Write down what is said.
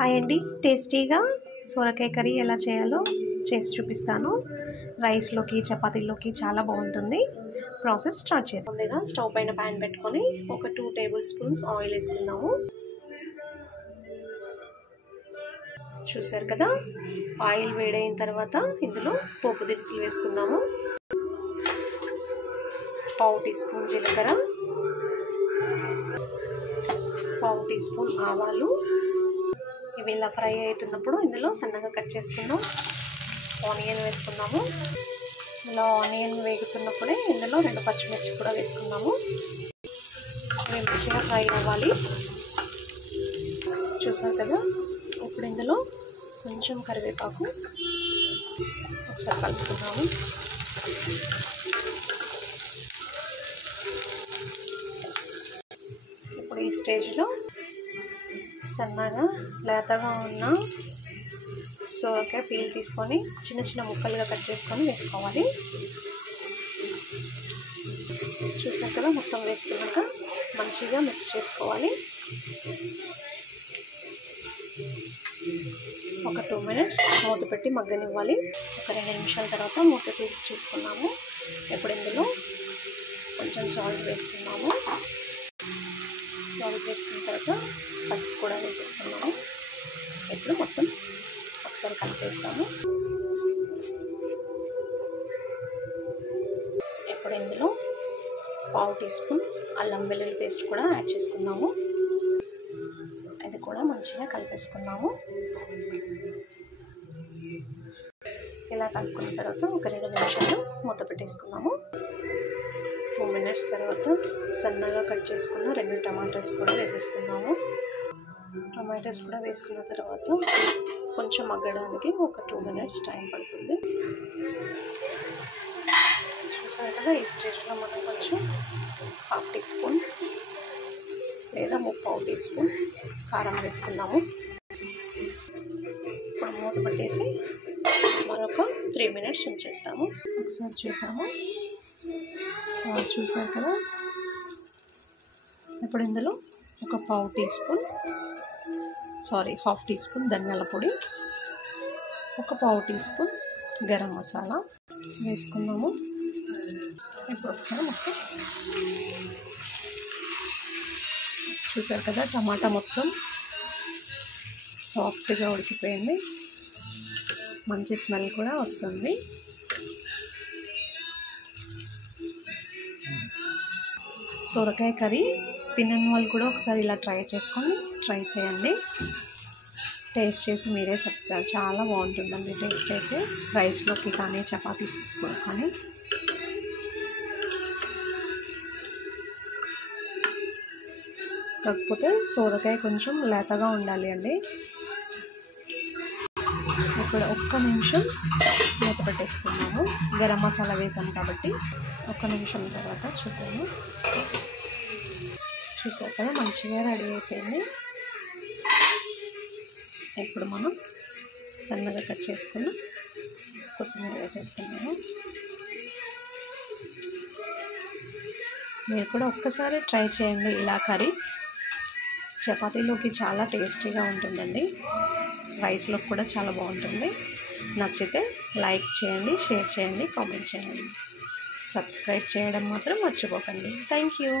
Hi అండి, టేస్టీగా సొరకాయ కర్రీ ఎలా చేయాలో చేసి చూపిస్తాను. రైస్లోకి చపాతీలోకి చాలా బాగుంటుంది. ప్రాసెస్ స్టార్ట్ చేద్దాం. ముందుగా స్టవ్ పైన ప్యాన్ పెట్టుకొని ఒక 2 టేబుల్ స్పూన్స్ ఆయిల్ వేసుకుందాము. చూసారు కదా, ఆయిల్ వేడైన తర్వాత ఇందులో పోపు దినుసులు వేసుకుందాము. 1/2 టీ స్పూన్ జీలకర్ర, 1/2 టీ స్పూన్ ఆవాలు. ఇవి ఇలా ఫ్రై అవుతున్నప్పుడు ఇందులో సన్నగా కట్ చేసుకుందాం ఆనియన్ వేసుకుందాము. ఇలా ఆనియన్ వేగుతున్నప్పుడే ఇందులో 2 పచ్చిమిర్చి కూడా వేసుకుందాము. ఇవి మంచిగా ఫ్రై అవ్వాలి. చూసారు కదా, ఇప్పుడు ఇందులో కొంచెం కరివేపాకు ఒకసారి కలుపుకుందాము. ఇప్పుడు ఈ స్టేజ్లో సన్నగా లేతగా ఉన్న సొరకాయ పీల్ తీసుకొని చిన్న చిన్న ముక్కలుగా కట్ చేసుకొని వేసుకోవాలి. చూసారు కదా, మొత్తం వేసుకున్నాక మంచిగా మిక్స్ చేసుకోవాలి. ఒక 2 మినిట్స్ మూత పెట్టి మగ్గనివ్వాలి. ఒక 2 నిమిషాల తర్వాత మూత తీసి చూసుకున్నాము. ఇప్పుడు ఇందులో కొంచెం సాల్ట్ వేసుకున్నాము. సాల్ట్ వేసుకున్న తర్వాత పసుపు కూడా వేసేసుకున్నాము. ఇప్పుడు మొత్తం ఒకసారి కలిపేస్తాము. ఇప్పుడు ఇందులో 1/2 టీ స్పూన్ అల్లం వెల్లుల్లి పేస్ట్ కూడా యాడ్ చేసుకున్నాము. ఇది కూడా మంచిగా కలిపేసుకున్నాము. ఇలా కలుపుకున్న తర్వాత ఒక 2 నిమిషాలు మూత పెట్టేసుకున్నాము. 2 మినిట్స్ తర్వాత సన్నగా కట్ చేసుకున్న 2 టమాటోస్ కూడా వేసేసుకున్నాము. టమాటోస్ కూడా వేసుకున్న తర్వాత కొంచెం మగ్గడానికి ఒక 2 మినిట్స్ టైం పడుతుంది. చూసారు కదా, ఈ స్టేజ్లో మనం కొంచెం 1/2 టీ స్పూన్ లేదా 3/4 టీ స్పూన్ కారం వేసుకుందాము. ఇప్పుడు మూత పెట్టేసి మరొక 3 మినిట్స్ ఉంచేస్తాము. ఒకసారి చూద్దాము. చూసారు కదా, ఇప్పుడు ఇందులో ఒక 1/2 టీ స్పూన్ ధనియాల పొడి, ఒక 1/2 టీ స్పూన్ గరం మసాలా వేసుకున్నాము. ఇప్పుడు ఒకసారి మొత్తం చూసారు కదా, టమాటా మొత్తం సాఫ్ట్గా ఉడికిపోయింది. మంచి స్మెల్ కూడా వస్తుంది. సొరకాయ కర్రీ తినని వాళ్ళు కూడా ఒకసారి ఇలా ట్రై చేయండి. టేస్ట్ చేసి మీరే చెప్తారు. చాలా బాగుంటుందండి టేస్ట్ అయితే, రైస్లోకి కానీ చపాతీస్లో కానీ. కాకపోతే సొరకాయ కొంచెం లేతగా ఉండాలి అండి. ఇప్పుడు 1 నిమిషం మూత పెట్టేసుకున్నాము. గరం మసాలా వేసాం కాబట్టి 1 నిమిషం తర్వాత చూద్దాము. చూసారు కదా, మంచిగా రెడీ అయిపోయింది. ఇప్పుడు మనం సన్నగా కట్ చేసుకున్న కొత్తిమీర వేసేసుకున్నాము. మీరు కూడా ఒక్కసారి ట్రై చేయండి ఇలా కర్రీ. చపాతీలోకి చాలా టేస్టీగా ఉంటుందండి. రైస్లో కూడా చాలా బాగుంటుంది. నచ్చితే లైక్ చేయండి, షేర్ చేయండి, కామెంట్ చేయండి. సబ్స్క్రైబ్ చేయడం మాత్రం మర్చిపోకండి. Thank you.